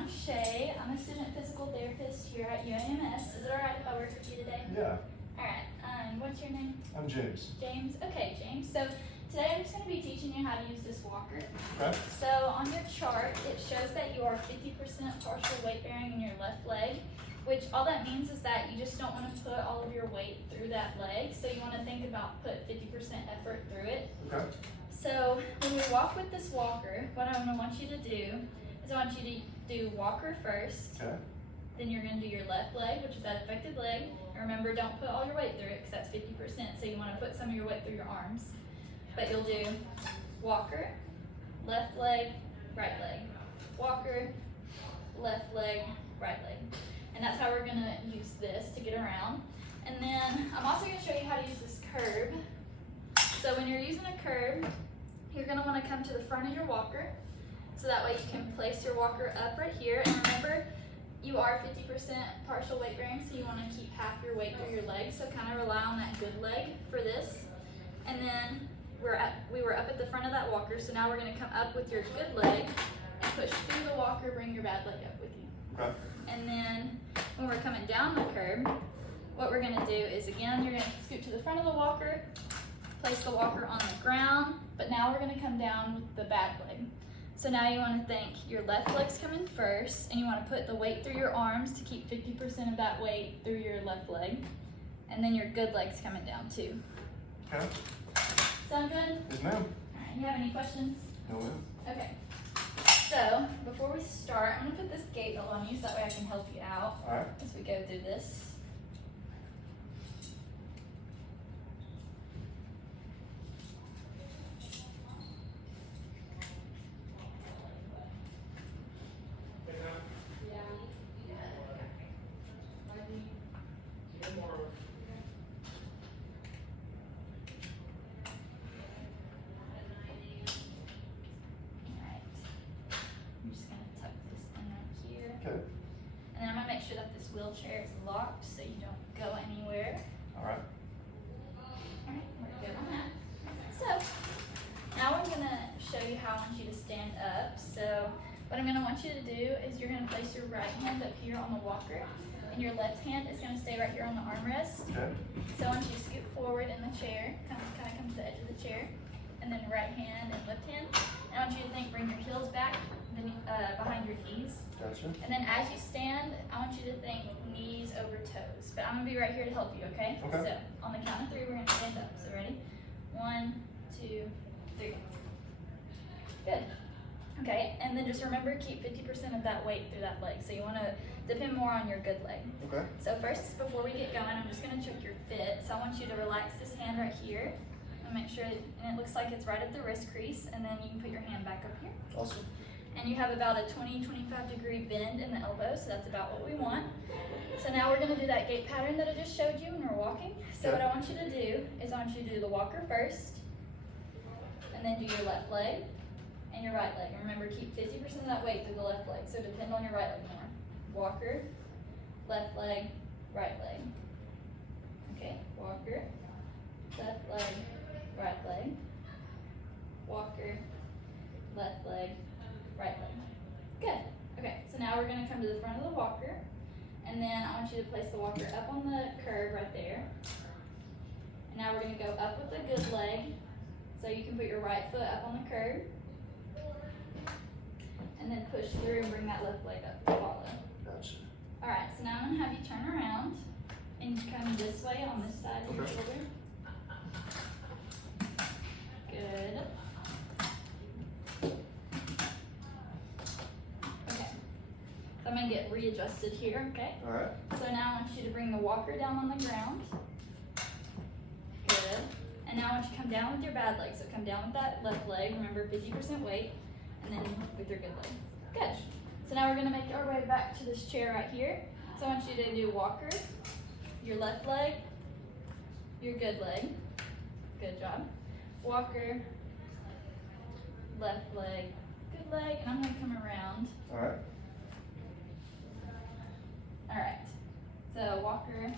I'm Shay. I'm a student physical therapist here at UAMS. Is it alright if I work with you today? Yeah. Alright, what's your name? I'm James. James? Okay, James. So today I'm just going to be teaching you how to use this walker. Okay. So on your chart, it shows that you are 50% partial weight bearing in your left leg, which all that means is that you just don't want to put all of your weight through that leg. So you want to think about put 50% effort through it. Okay. So when we walk with this walker, what I'm going to want you to do is I want you to do walker first. Okay. Then you're going to do your left leg, which is that effective leg. And remember, don't put all your weight through it because that's 50%. So you want to put some of your weight through your arms. But you'll do walker, left leg, right leg. Walker, left leg, right leg. And that's how we're going to use this to get around. And then I'm also going to show you how to use this curb. So when you're using a curb, you're going to want to come to the front of your walker. So that way you can place your walker up right here. And remember, you are 50% partial weight bearing, so you want to keep half your weight through your leg. So kind of rely on that good leg for this. And then we were up at the front of that walker, so now we're going to come up with your good leg and push through the walker, bring your bad leg up with you. Okay. And then when we're coming down the curb, what we're going to do is, again, you're going to scoot to the front of the walker, place the walker on the ground, but now we're going to come down with the bad leg. So now you want to think your left leg's coming first, and you want to put the weight through your arms to keep 50% of that weight through your left leg. And then your good leg's coming down too. Okay. Sound good? Yes, ma'am. Alright, you have any questions? No, ma'am. Okay. So, before we start, I'm going to put this gait belt on you so that way I can help you out Alright. as we go through this. Okay. And then I'm going to make sure that this wheelchair is locked so you don't go anywhere. Alright. Alright, we're good on that. So, now I'm going to show you how I want you to stand up. So, what I'm going to want you to do is you're going to place your right hand up here on the walker, and your left hand is going to stay right here on the armrest. Okay. So I want you to scoot forward in the chair, kind of come to the edge of the chair, and then right hand and left hand. And I want you to think, bring your heels back behind your knees. Gotcha. And then as you stand, I want you to think knees over toes. But I'm going to be right here to help you, okay? Okay. So on the count of 3, we're going to stand up. So ready? 1, 2, 3. Good. Okay, and then just remember, keep 50% of that weight through that leg. So you want to depend more on your good leg. Okay. So first, before we get going, I'm just going to check your fit. So I want you to relax this hand right here and make sure, and it looks like it's right at the wrist crease, and then you can put your hand back up here. Awesome. And you have about a 20-25 degree bend in the elbow, so that's about what we want. So now we're going to do that gait pattern that I just showed you when we're walking. So Okay. what I want you to do is I want you to do the walker first, and then do your left leg and your right leg. And remember, keep 50% of that weight through the left leg, so depend on your right leg more. Walker, left leg, right leg. Okay, walker, left leg, right leg. Walker, left leg, right leg. Good. Okay, so now we're going to come to the front of the walker, and then I want you to place the walker up on the curb right there. And now we're going to go up with the good leg, so you can put your right foot up on the curb, and then push through and bring that left leg up to follow. Gotcha. Alright, so now I'm going to have you turn around and come this way on this side of your Okay. shoulder. Good. Okay. So I'm going to get readjusted here, okay? Alright. So now I want you to bring the walker down on the ground. Good. And now I want you to come down with your bad leg. So come down with that left leg, remember 50% weight, and then with your good leg. Good. So now we're going to make our way back to this chair right here. So I want you to do walker, your left leg, your good leg. Good job. Walker, left leg, good leg, and I'm going to come around. Alright. Alright. So walker,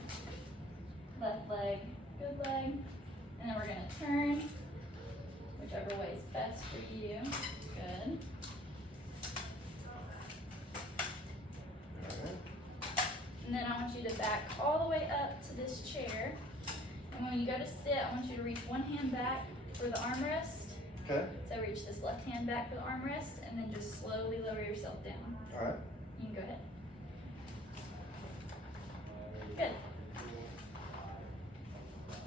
left leg, good leg, and then we're going to turn whichever way is best for you. Good. And then I want you to back all the way up to this chair. And when you go to sit, I want you to reach one hand back for the armrest. Okay. So reach this left hand back for the armrest, and then just slowly lower yourself down. All right.